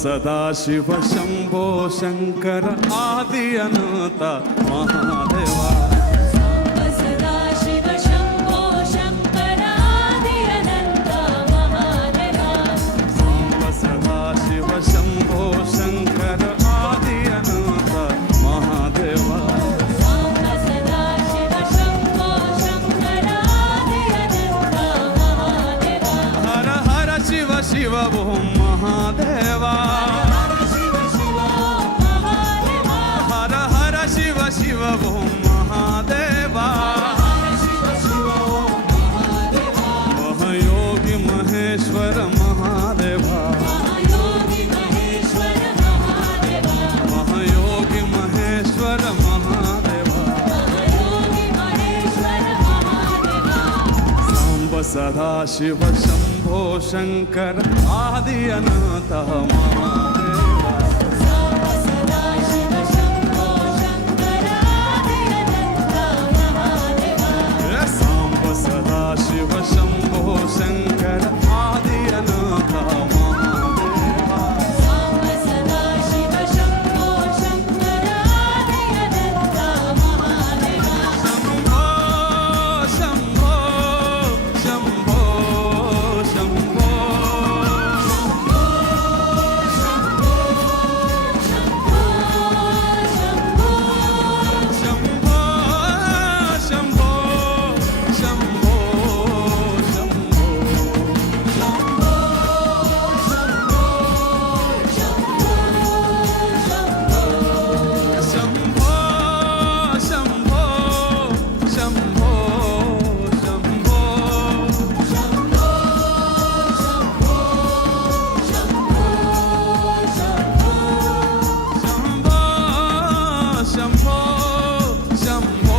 Sadashiva Shambho Shankara Adi Ananta Mahadeva Samba Sadashiva Shambho Shankara Adi Ananta Mahadeva Samba Sadashiva Shambho Shankara Adi Ananta Mahadeva Samba Sadashiva Shambho Shankara Adi Ananta Mahadeva Hara Hara Shiva Shiva Om Mahadeva Hara Hara Shiva Shiva Om Mahadeva Mahayogi Maheshwara Mahadeva Mahayogi Maheshwara Mahadeva Samba Sadashiva Shambho Shankara Adi Ananta Mahadeva Samba Sadashiva Shambho Shankara Adi Ananta Mahadeva Shambho Shambho Shambho Shambho Shambho Shambho Shambho Shambho Shambho Shambho Shambho Shambho Shambho Shambho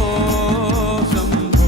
Shambho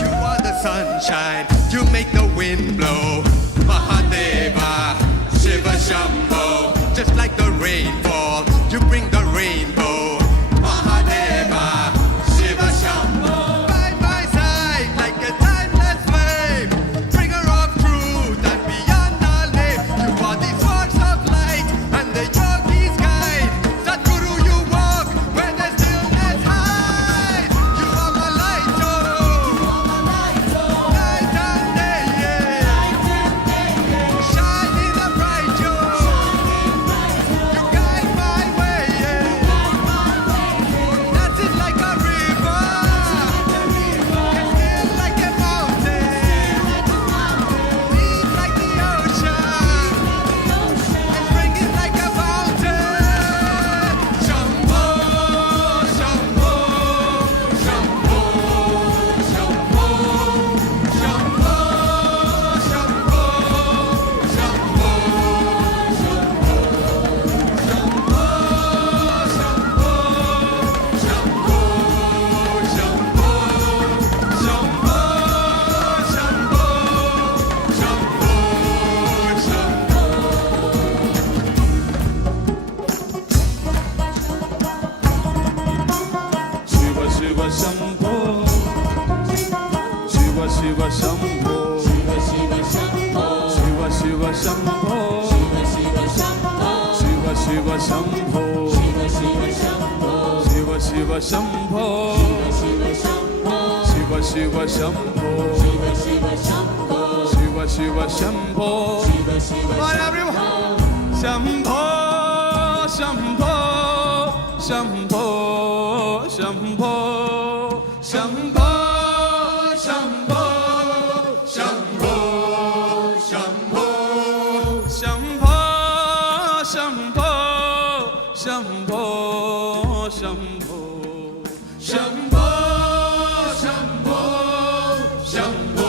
You are the sunshine, you make the wind blow. Mahadeva, Shiva Shambho, just like the rainfall, you bring the rainbow. Mahadeva, Shiva Shambho, by my side like a timeless flame, bringer of truth and beyond all name. You are the source of light and the yogi's guide. Sadguru, you walk where the stillness hides. You are my light, oh. Night and day, yeah. Shine in the bright, yo. You guide my way, yeah. Dancing like a river, still like a mountain, deep like the ocean, and springing like a fountain. Shambho, Shambho, Shambho, Shambho, Shambho, Shambho, Shambho, Shiva Shiva Shambho Shiva Shiva Shambho Shiva Shiva Shambho Shiva Shiva Shambho Shiva Shiva Shambho Shiva Shiva Shambho Shiva Shiva Shambho ಶಂಭೋ ಶಂಭೋ ಶಂಭೋ ಶಂಭೋ ಶಂಭೋ ಶಂಭೋ ಶಂಭೋ ಶಂಭೋ ಶಂಭೋ ಶಂಭೋ ಶಂಭೋ ಶಂಭೋ ಶಂಭೋ ಶಂಭೋ ಶಂಭೋ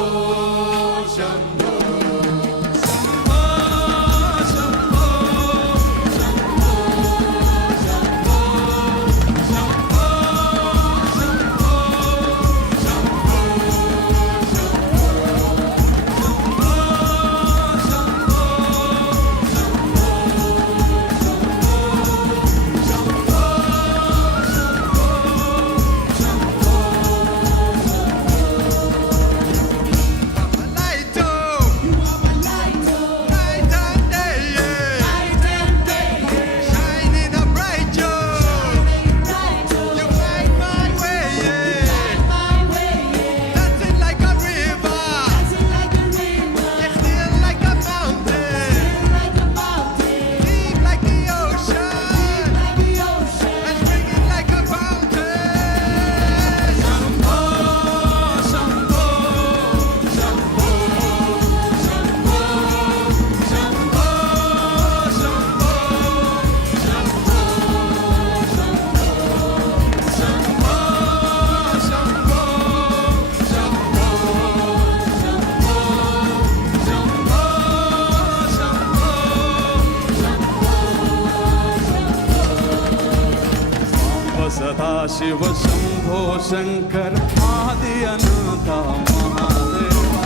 शिव शंभो शंकर आदि अनंत महादेवा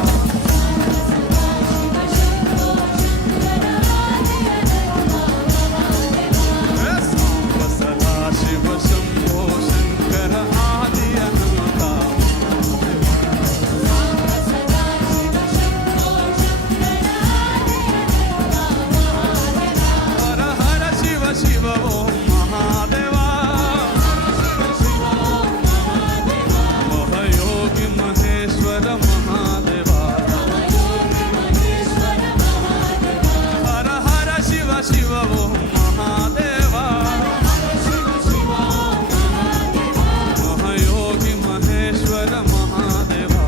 सदा शिव शंभो शंकर आदि अनंत हर हर शिव शिव ओम महादेवा महयोगी महेश्वर महादेवा हर हर शिव शिव ओम Mahadeva महयोगी Maheshwar Mahadeva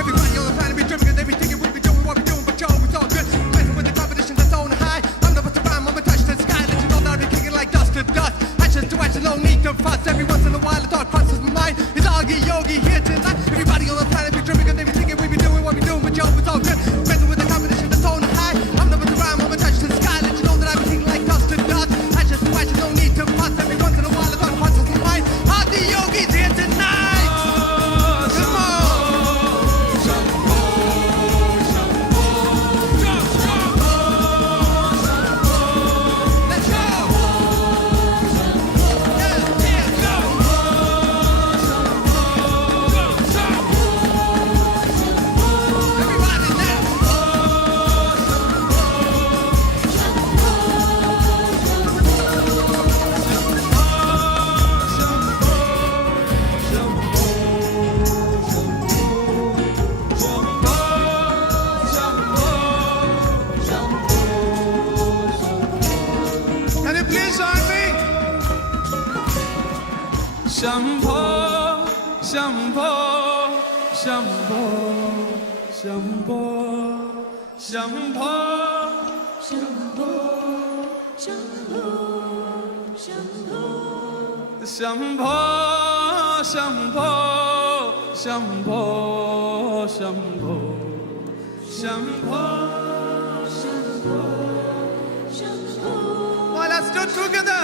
Everybody on the planet be driven, they be thinking we be doing what we doing, but yo, it's all good. Messing with the competition that's on the high. I'm the best around, I'ma touch the sky. Let you know that I be kicking like dust to dust. Action to action, no need to fuss. Every once in a while, a thought crosses my mind. It's Augie Yogi here tonight. Everybody on the planet be driven, they be thinking we be doing what we doing, but yo, it's all good. Messing with the competition that's on the high. I'm the best around, I'ma touch the sky. Let you know that I be kicking like dust to dust. Action to action, no need to fuss. Every once in a while, a thought crosses my mind. Augie Yogi's here tonight. Come on. Let's go! Yeah, go! Everybody now! Can you please join me? Shambho, Shambho, Shambho, Shambho, Shambho, Shambho, Shambho, Shambho. Shambho, Shambho, Shambho, Shambho, Shambho. Well, let's do it together.